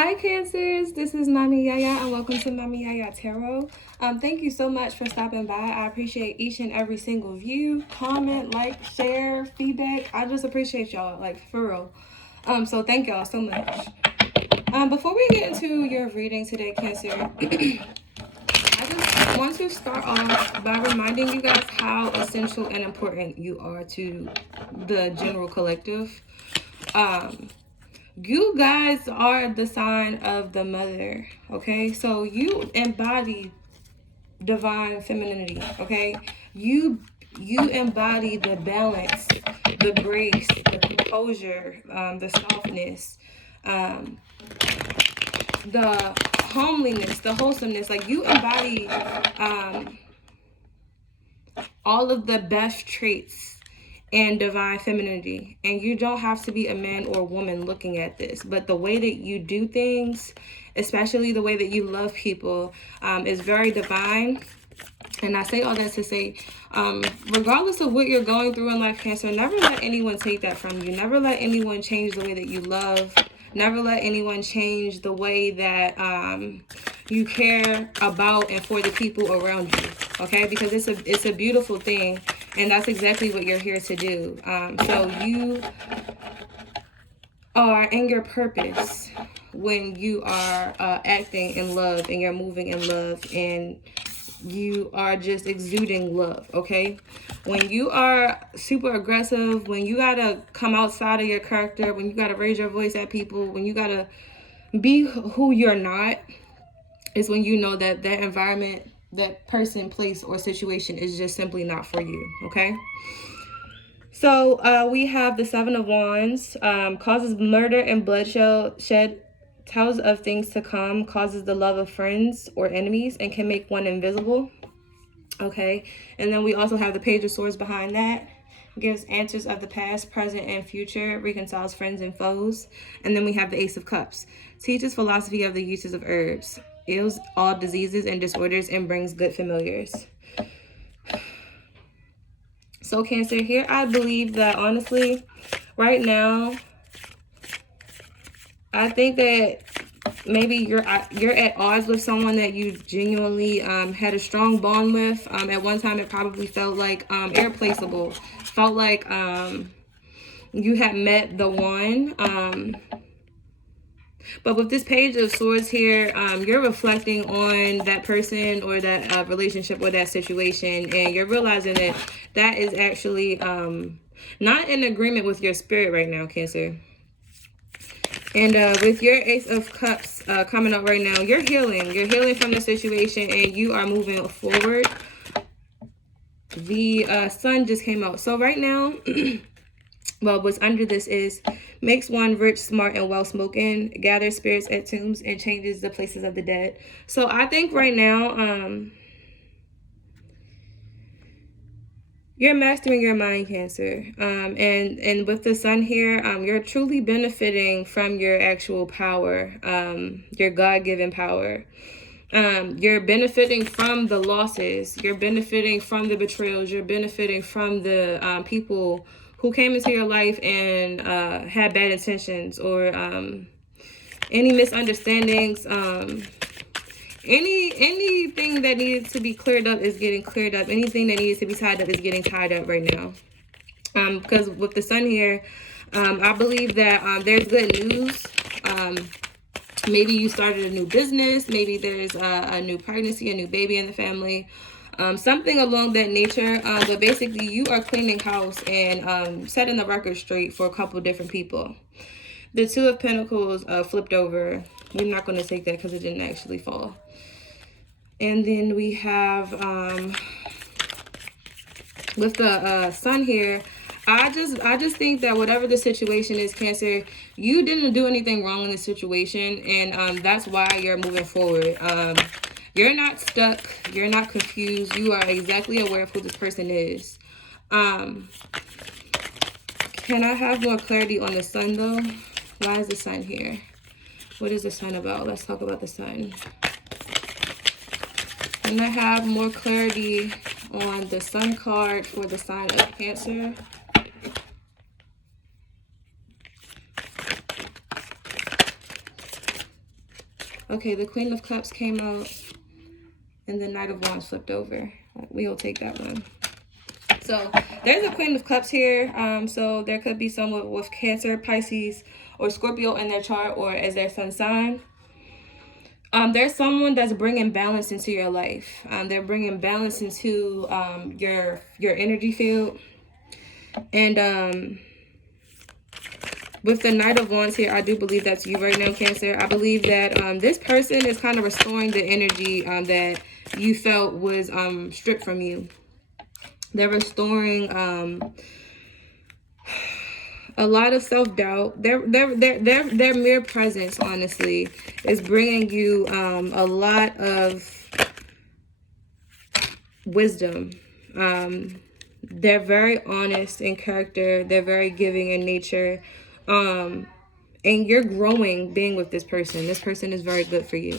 Hi Cancers, this is Mami Yaya and welcome to Mami Yaya Tarot. Thank you so much for stopping by. I appreciate each and every single view, comment, like, share, feedback. I just appreciate y'all, like for real. So thank y'all so much. Before we get into your reading today, Cancer, I just want to start off by reminding you guys how essential and important you are to the general collective. You guys are the sign of the mother, okay? So you embody divine femininity, okay? You embody the balance, the grace, the composure, the softness, the homeliness, the wholesomeness. Like you embody all of the best traits and divine femininity, and you don't have to be a man or woman looking at this, but the way that you do things, especially the way that you love people, is very divine. And I say all that to say, regardless of what you're going through in life, Cancer, never let anyone take that from you. Never let anyone change the way that you love. Never let anyone change the way that you care about and for the people around you, okay? Because it's a beautiful thing, and that's exactly what you're here to do. So you are in your purpose when you are acting in love and you're moving in love and you are just exuding love, okay? When you are super aggressive, when you gotta come outside of your character, when you gotta raise your voice at people, when you gotta be who you're not, is when you know that that environment, that person, place, or situation is just simply not for you, okay? So we have the Seven of Wands, causes murder and bloodshed, tells of things to come, causes the love of friends or enemies, and can make one invisible. Okay, and then we also have the Page of Swords behind that. Gives answers of the past, present, and future, reconciles friends and foes. And then we have the Ace of Cups. Teaches philosophy of the uses of herbs, heals all diseases and disorders, and brings good familiars. So Cancer, here I believe that honestly, right now, I think that maybe you're at odds with someone that you genuinely had a strong bond with. At one time, it probably felt like irreplaceable. Felt like you had met the one. But with this Page of Swords here, you're reflecting on that person or that relationship or that situation, and you're realizing that that is actually not in agreement with your spirit right now, Cancer. And with your Ace of Cups coming up right now, you're healing. You're healing from the situation and you are moving forward. The sun just came out. So right now, well, what's under this is makes one rich, smart, and well-spoken, gathers spirits at tombs, and changes the places of the dead. So I think right now, you're mastering your mind, Cancer. And with the sun here, you're truly benefiting from your actual power, your God-given power. You're benefiting from the losses. You're benefiting from the betrayals. You're benefiting from the people who came into your life and had bad intentions or any misunderstandings. Anything that needed to be cleared up is getting cleared up. Anything that needs to be tied up is getting tied up right now. Because with the sun here, I believe that there's good news. Maybe you started a new business. Maybe there's a new pregnancy, a new baby in the family. Something along that nature. But basically, you are cleaning house and setting the record straight for a couple different people. The Two of Pentacles flipped over. We're not going to take that because it didn't actually fall. And then we have, with the sun here, I just think that whatever the situation is, Cancer, you didn't do anything wrong in this situation, and that's why you're moving forward. You're not stuck. You're not confused. You are exactly aware of who this person is. Can I have more clarity on the sun, though? Why is the sun here? What is the sun about? Let's talk about the sun. Can I have more clarity on the sun card for the sign of Cancer? Okay, the Queen of Cups came out and the Knight of Wands flipped over. We'll take that one. So there's a Queen of Cups here. So there could be someone with Cancer, Pisces, or Scorpio in their chart or as their sun sign. There's someone that's bringing balance into your life. They're bringing balance into your energy field. And with the Knight of Wands here, I do believe that's you right now, Cancer. I believe that this person is kind of restoring the energy that you felt was stripped from you. They're restoring a lot of self-doubt. Their mere presence, honestly, is bringing you a lot of wisdom. They're very honest in character. They're very giving in nature. And you're growing being with this person. This person is very good for you.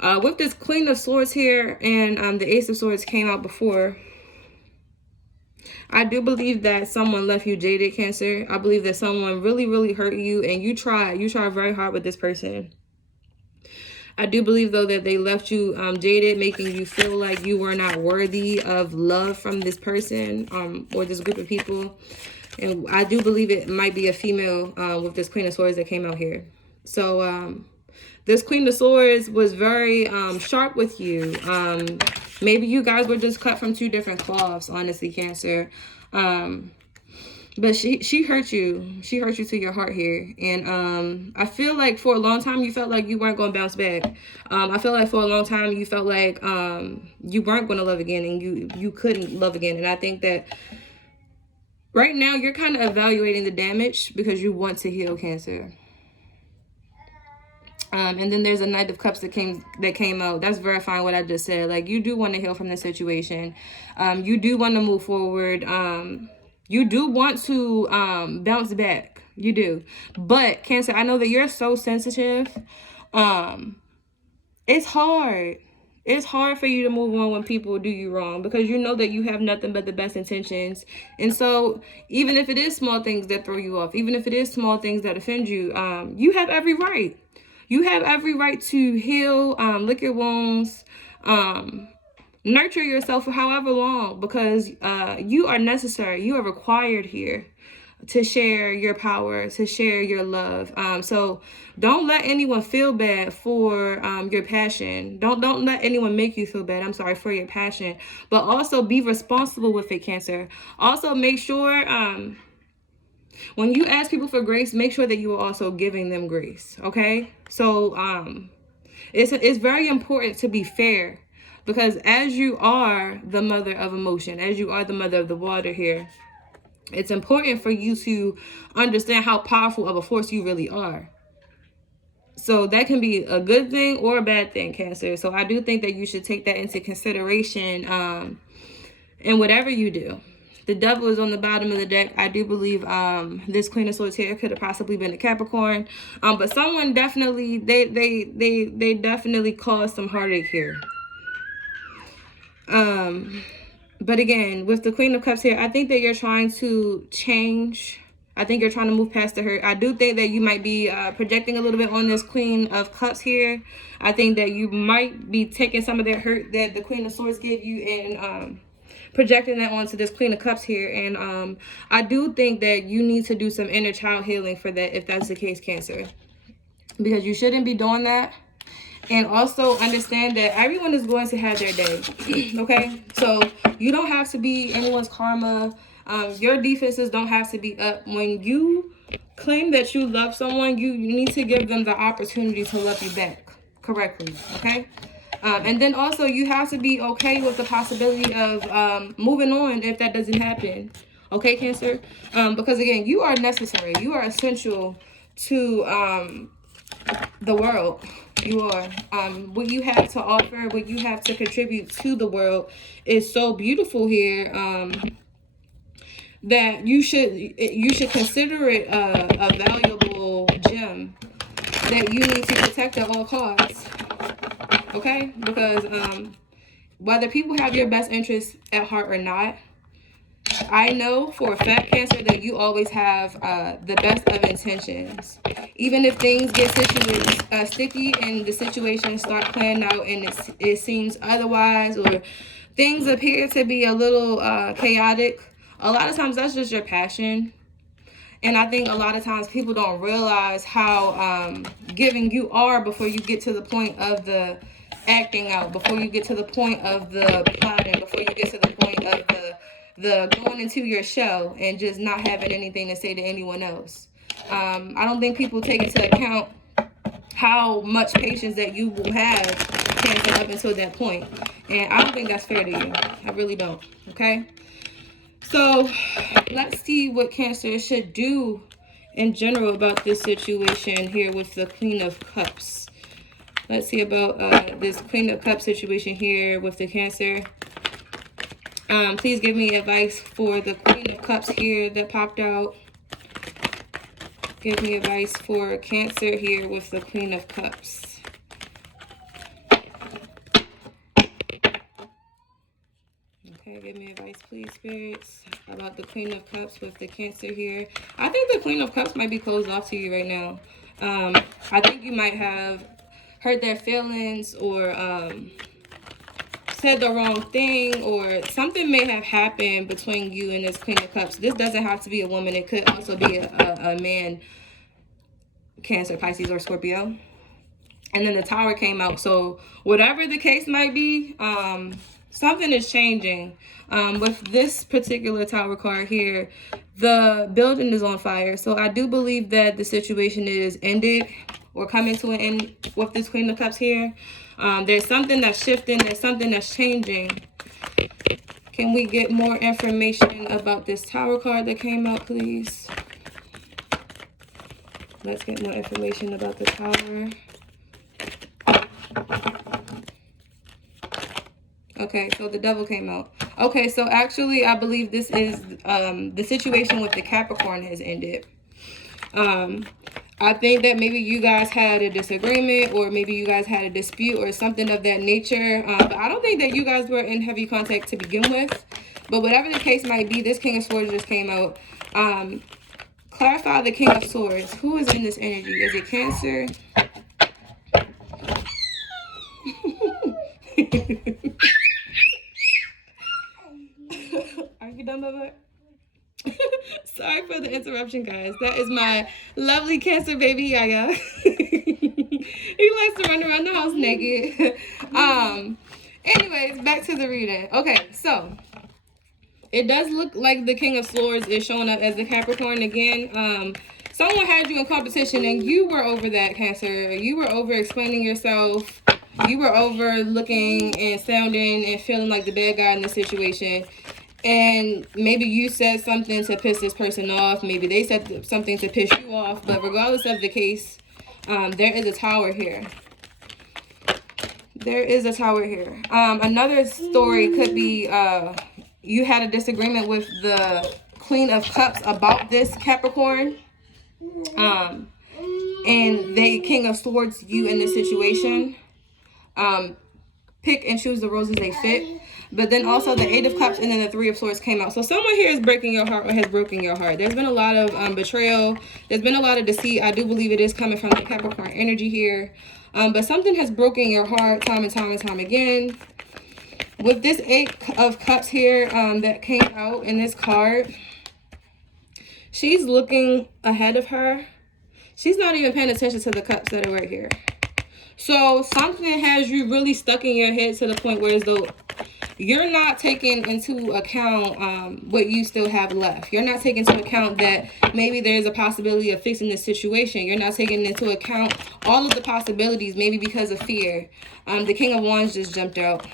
With this Queen of Swords here and the Ace of Swords came out before, I do believe that someone left you jaded, Cancer. I believe that someone really, really hurt you and you tried very hard with this person. I do believe, though, that they left you jaded, making you feel like you were not worthy of love from this person or this group of people. And I do believe it might be a female with this Queen of Swords that came out here. So this Queen of Swords was very sharp with you. Maybe you guys were just cut from two different cloths, honestly, Cancer. But she hurt you. She hurt you to your heart here. And I feel like for a long time you felt like you weren't going to bounce back. I feel like for a long time you felt like you weren't going to love again and you couldn't love again. And I think that right now you're kind of evaluating the damage because you want to heal, Cancer. And then there's a Knight of Cups that came out. That's verifying what I just said. Like, you do want to heal from this situation. You do want to move forward. You do want to bounce back. You do. But Cancer, I know that you're so sensitive. It's hard. It's hard for you to move on when people do you wrong because you know that you have nothing but the best intentions. And so even if it is small things that throw you off, even if it is small things that offend you, you have every right. You have every right to heal, lick your wounds, nurture yourself for however long, because you are necessary. You are required here to share your power, to share your love. So don't let anyone feel bad for your passion. Don't let anyone make you feel bad. I'm sorry, for your passion. But also be responsible with it, Cancer. Also make sure when you ask people for grace, make sure that you are also giving them grace, okay? So it's very important to be fair because as you are the mother of emotion, as you are the mother of the water here, it's important for you to understand how powerful of a force you really are. So that can be a good thing or a bad thing, Cancer. So I do think that you should take that into consideration in whatever you do. The Devil is on the bottom of the deck. I do believe this Queen of Swords here could have possibly been a Capricorn. But someone definitely, they definitely caused some heartache here. But again, with the Queen of Cups here, I think that you're trying to change. I think you're trying to move past the hurt. I do think that you might be projecting a little bit on this Queen of Cups here. I think that you might be taking some of that hurt that the Queen of Swords gave you and projecting that onto this Queen of Cups here. And I do think that you need to do some inner child healing for that if that's the case, Cancer. Because you shouldn't be doing that. And also understand that everyone is going to have their day, okay? So you don't have to be anyone's karma. Your defenses don't have to be up. When you claim that you love someone, you need to give them the opportunity to love you back correctly, okay? And then also you have to be okay with the possibility of moving on if that doesn't happen, okay, Cancer? Because again, you are necessary. You are essential to the world. You are. What you have to offer, what you have to contribute to the world is so beautiful here that you should consider it a valuable gem that you need to protect at all costs. Okay? Because whether people have your best interests at heart or not, But I know for a fact, Cancer, that you always have the best of intentions. Even if things get sticky and the situations start playing out and it seems otherwise, or things appear to be a little chaotic, a lot of times that's just your passion. And I think a lot of times people don't realize how giving you are before you get to the point of the acting out, before you get to the point of the plotting, before you get to the point of the going into your show and just not having anything to say to anyone else. I don't think people take into account how much patience that you will have, Cancer, up until that point. And I don't think that's fair to you. I really don't. Okay? So let's see what Cancer should do in general about this situation here with the Queen of Cups. Let's see about this Queen of Cups situation here with the Cancer. Please give me advice for the Queen of Cups here that popped out. Give me advice for Cancer here with the Queen of Cups. Okay, give me advice, please, spirits, about the Queen of Cups with the Cancer here. I think the Queen of Cups might be closed off to you right now. I think you might have hurt their feelings or said the wrong thing, or something may have happened between you and this Queen of Cups. This doesn't have to be a woman. It could also be a man, Cancer, Pisces, or Scorpio. And then the Tower came out. So whatever the case might be, something is changing. With this particular Tower card here, the building is on fire. So I do believe that the situation is ended or coming to an end with this Queen of Cups here. There's something that's shifting. There's something that's changing. Can we get more information about this Tower card that came out, please? Let's get more information about the Tower. Okay, so the Devil came out. Okay, so actually, I believe this is the situation with the Capricorn has ended. I think that maybe you guys had a disagreement, or maybe you guys had a dispute or something of that nature. But I don't think that you guys were in heavy contact to begin with. But whatever the case might be, this King of Swords just came out. Clarify the King of Swords. Who is in this energy? Is it Cancer? Are you done, Bubba? Sorry for the interruption, guys. That is my lovely Cancer baby Yaya. He likes to run around the house naked. Anyways, back to the reading. Okay, so it does look like the King of Swords is showing up as the Capricorn again. Someone had you in competition and you were over that, Cancer. You were over explaining yourself. You were over looking and sounding and feeling like the bad guy in the situation. And maybe you said something to piss this person off. Maybe they said something to piss you off. But regardless of the case, there is a Tower here. There is a Tower here. Another story could be you had a disagreement with the Queen of Cups about this Capricorn. And the King of Swords, you in this situation. Pick and choose the roses they fit. But then also the Eight of Cups and then the Three of Swords came out. So someone here is breaking your heart or has broken your heart. There's been a lot of betrayal. There's been a lot of deceit. I do believe it is coming from the Capricorn energy here. But something has broken your heart time and time and time again. With this Eight of Cups here that came out in this card, she's looking ahead of her. She's not even paying attention to the cups that are right here. So something has you really stuck in your head to the point where as though you're not taking into account what you still have left. You're not taking into account that maybe there's a possibility of fixing this situation. You're not taking into account all of the possibilities, maybe because of fear. The King of Wands just jumped out.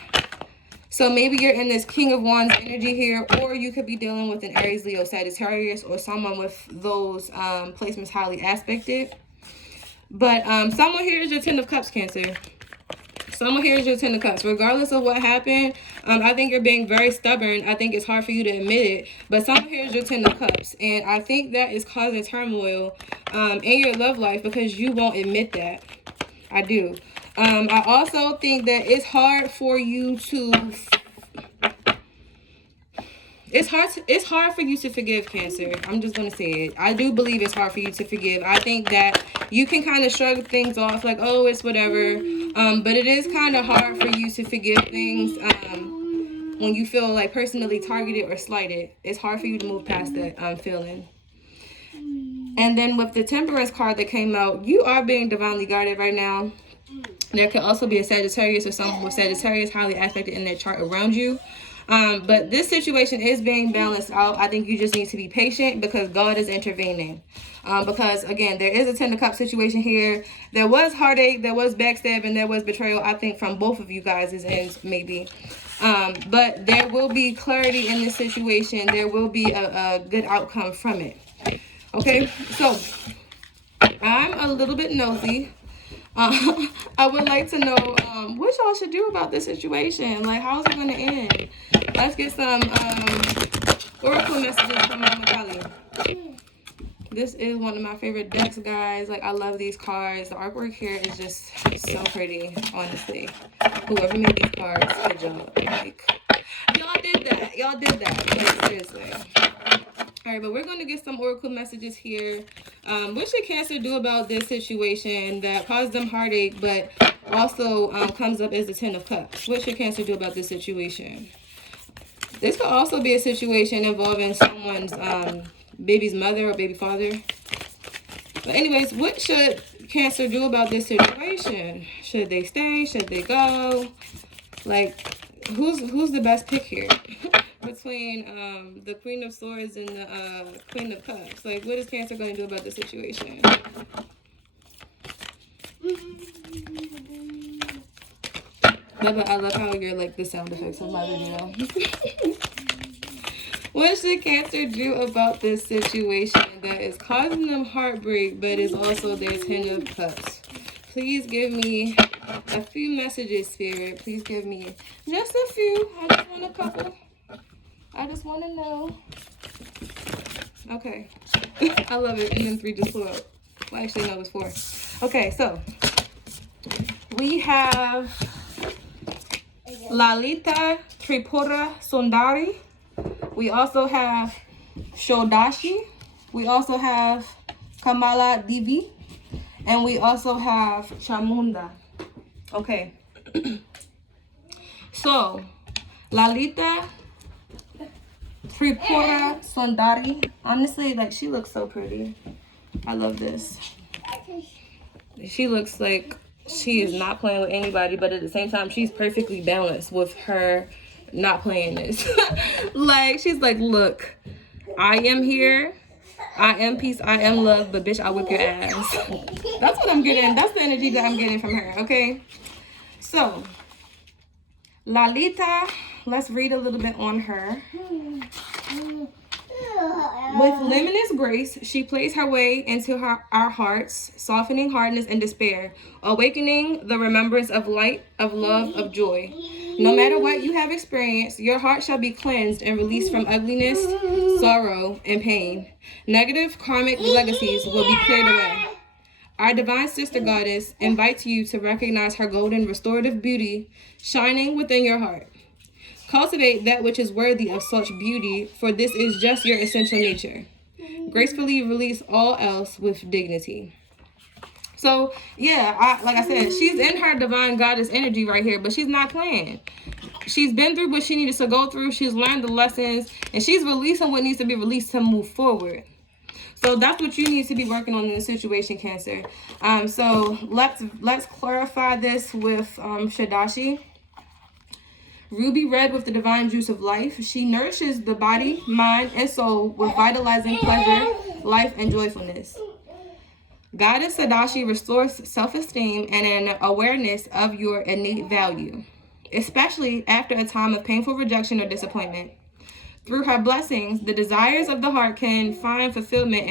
So maybe you're in this King of Wands energy here, or you could be dealing with an Aries, Leo, Sagittarius, or someone with those placements highly aspected. But someone here is your Ten of Cups, Cancer. Someone here is your Ten of Cups. Regardless of what happened, I think you're being very stubborn. I think it's hard for you to admit it. But someone here is your Ten of Cups. And I think that is causing turmoil in your love life because you won't admit that. I do. I also think that it's hard for you to... it's hard for you to forgive, Cancer. I'm just gonna say it. I do believe it's hard for you to forgive. I think that you can kind of shrug things off like, oh, it's whatever. But it is kind of hard for you to forgive things when you feel like personally targeted or slighted. It's hard for you to move past that feeling. And then with the Temperance card that came out, you are being divinely guided right now. There could also be a Sagittarius or someone with Sagittarius highly aspected in that chart around you. But this situation is being balanced out. I think you just need to be patient because God is intervening. Because, again, there is a Ten of Cups situation here. There was heartache, there was backstabbing, there was betrayal, I think, from both of you guys' ends, maybe. But there will be clarity in this situation. There will be a good outcome from it. Okay, so I'm a little bit nosy. I would like to know what y'all should do about this situation. Like, how's it going to end? Let's get some oracle messages from Mama Kali. This is one of my favorite decks, guys. Like, I love these cards. The artwork here is just so pretty, honestly. Whoever made these cards, good job. Like, y'all did that. Y'all did that. Like, seriously. All right, but we're going to get some oracle messages here. What should Cancer do about this situation that caused them heartache, but also comes up as the Ten of Cups? What should Cancer do about this situation? This could also be a situation involving someone's baby's mother or baby father. But anyways, what should Cancer do about this situation? Should they stay? Should they go? Like, who's the best pick here? Between the Queen of Swords and the Queen of Cups. Like, what is Cancer going to do about the situation? Bubba, I love how you're like the sound effects of my video. What should Cancer do about this situation that is causing them heartbreak, but is also their Ten of Cups? Please give me a few messages, Spirit. Please give me just a few. I just want a couple. I just want to know. Okay. I love it. And then 3 just flew out. Well, actually, no, it was 4. Okay, so we have Lalita Tripura Sundari. We also have Shodashi. We also have Kamala Devi. And we also have Chamunda. Okay. So, Lalita Tripura Sundari. Honestly, like, she looks so pretty. I love this. She looks like she is not playing with anybody, but at the same time, she's perfectly balanced with her not playing this. Like, she's like, look, I am here. I am peace. I am love, but bitch, I'll whip your ass. That's what I'm getting. That's the energy that I'm getting from her, okay? So, Lalita, let's read a little bit on her. With limitless grace, she plays her way into our hearts, softening hardness and despair, awakening the remembrance of light, of love, of joy. No matter what you have experienced, your heart shall be cleansed and released from ugliness, sorrow, and pain. Negative karmic legacies will be cleared away. Our divine sister goddess invites you to recognize her golden restorative beauty shining within your heart. Cultivate that which is worthy of such beauty, for this is just your essential nature. Gracefully release all else with dignity. So, yeah, like I said, she's in her divine goddess energy right here, but she's not playing. She's been through what she needed to go through. She's learned the lessons, and she's releasing what needs to be released to move forward. So that's what you need to be working on in the situation, Cancer. So let's clarify this with Shadashi. Ruby red with the divine juice of life. She nourishes the body, mind, and soul with vitalizing pleasure, life, and joyfulness. Goddess Sadashi restores self-esteem and an awareness of your innate value, especially after a time of painful rejection or disappointment. Through her blessings, the desires of the heart can find fulfillment